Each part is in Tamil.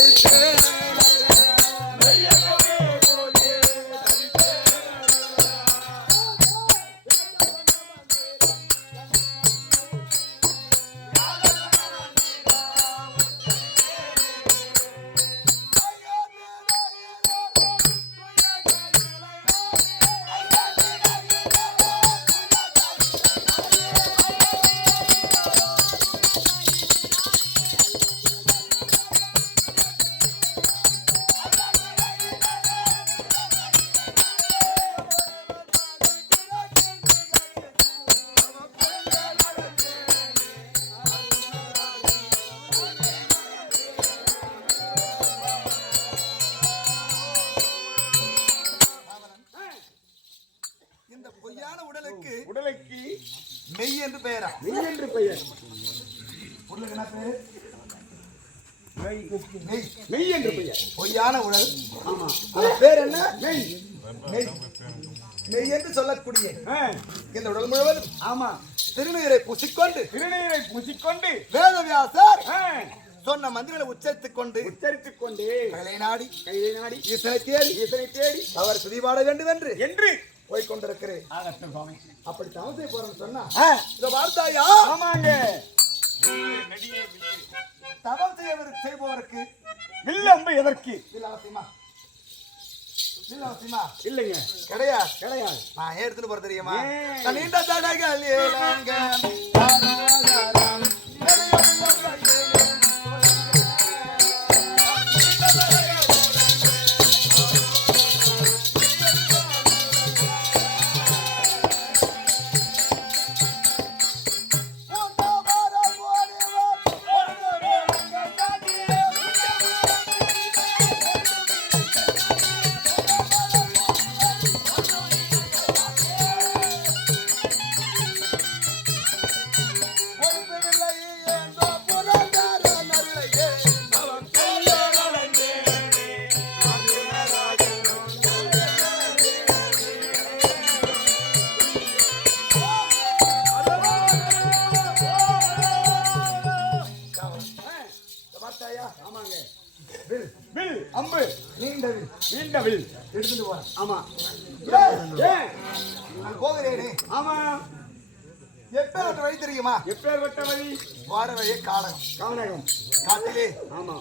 இந்த உடலுக்கு மெய் என்று பெயரா? மெய் என்று பெயர். உடலுக்கு என்ன பேரு மெய். என்று பெயர். பொய்யான உடல். ஆமா. அது பேர் என்ன? மெய். மெய். மெய் என்று சொல்லக்கூடிய இந்த உடல் முழுவதும். ஆமா. திருநீரை பூசிக்கொண்டு. திருநீரை பூசிக்கொண்டு. வேதவியாசர் சொன்ன மந்திரங்களை உச்சரித்துக் கொண்டு. உச்சரித்துக் கொண்டு. கைலை நாடி. நாடி. ஈசனை தேடி. ஈசனை தேடி. அவர் துதிபாட வேண்டும் என்று என்று. போய் கொண்டிருக்கிறேன் அப்படி தவசை போறேன்னு சொன்னா இத வார்த்தாயா ஆமாங்க. தவம் செய்பவருக்கு? வில்லம்பு எதற்கு? அவசியமா இல்லைங்க. கிடையாது கிடையாது. நான் ஏன் எடுத்துட்டு போற தெரியுமா? நீண்ட தடகள் ஏலங்க ஆமாங்க வில், வில் அம்பு. நீண்ட வில். நீண்ட வில். எடுத்துட்டு போறேன் ஆமா. நான் போகிறேனே. ஆமா. எப்பேற்பட்ட வழி தெரியுமா? எப்பேற்பட்ட வழி? வார வழியே காடகம் காவனகம் காட்டிலே. ஆமா.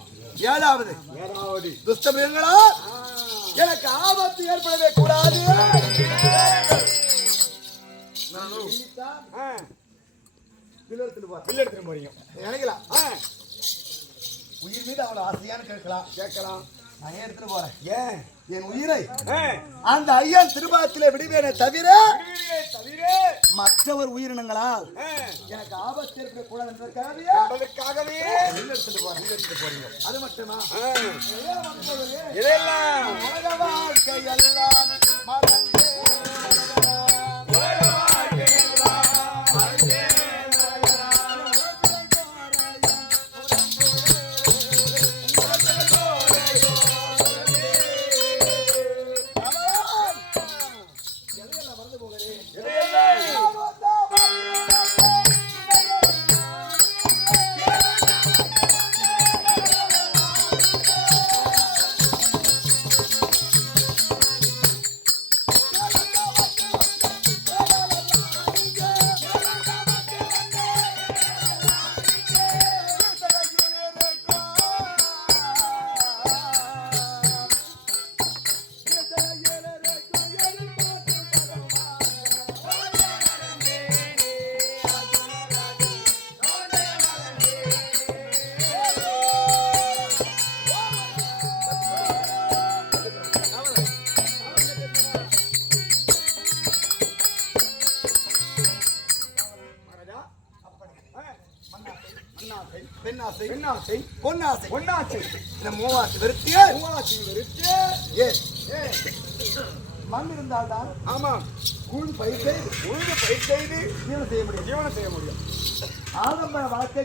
ஏழாவது. ஏதாவது துஷ்ட மிருகங்களா எனக்கு ஆபத்து ஏற்படவே கூடாது. எடுத்துட்டு போறேன். வில் எடுத்துட்டு போறீங்க. நினைக்கலாம் உயிர் மீது அவ்வளவு ஆசையான்னு கேட்கலாம். கேட்கலாம். நான் ஏன் எடுத்துட்டு போறேன்? ஏன்? என் உயிரை அந்த ஐயன் திருபாத்திலே விடுவேனே தவிர மற்றவர் உயிரினங்களால் எனக்கு ஆபத்து ஏற்பட கூடாது என்பதற்காகவே எடுத்துட்டு போறேன் எடுத்துட்டு போறீங்க. அது மட்டுமா? வாழ்க்கை எல்லாம் பெண்ணாசை பெண்ணாசை, பொன்னாசை. பொன்னாசை, இந்த மூவாசை வெறுத்தியே மூவாசை வெறுத்து, ஏ. ஏ, மண் இருந்தால்தான் ஆமாம் கூழ் பயிர் செய்து உழுது பயிர் செய்து ஜீவனம் செய்ய முடியும். ஜீவனம் செய்ய முடியும். ஆடம்பர வாழ்க்கை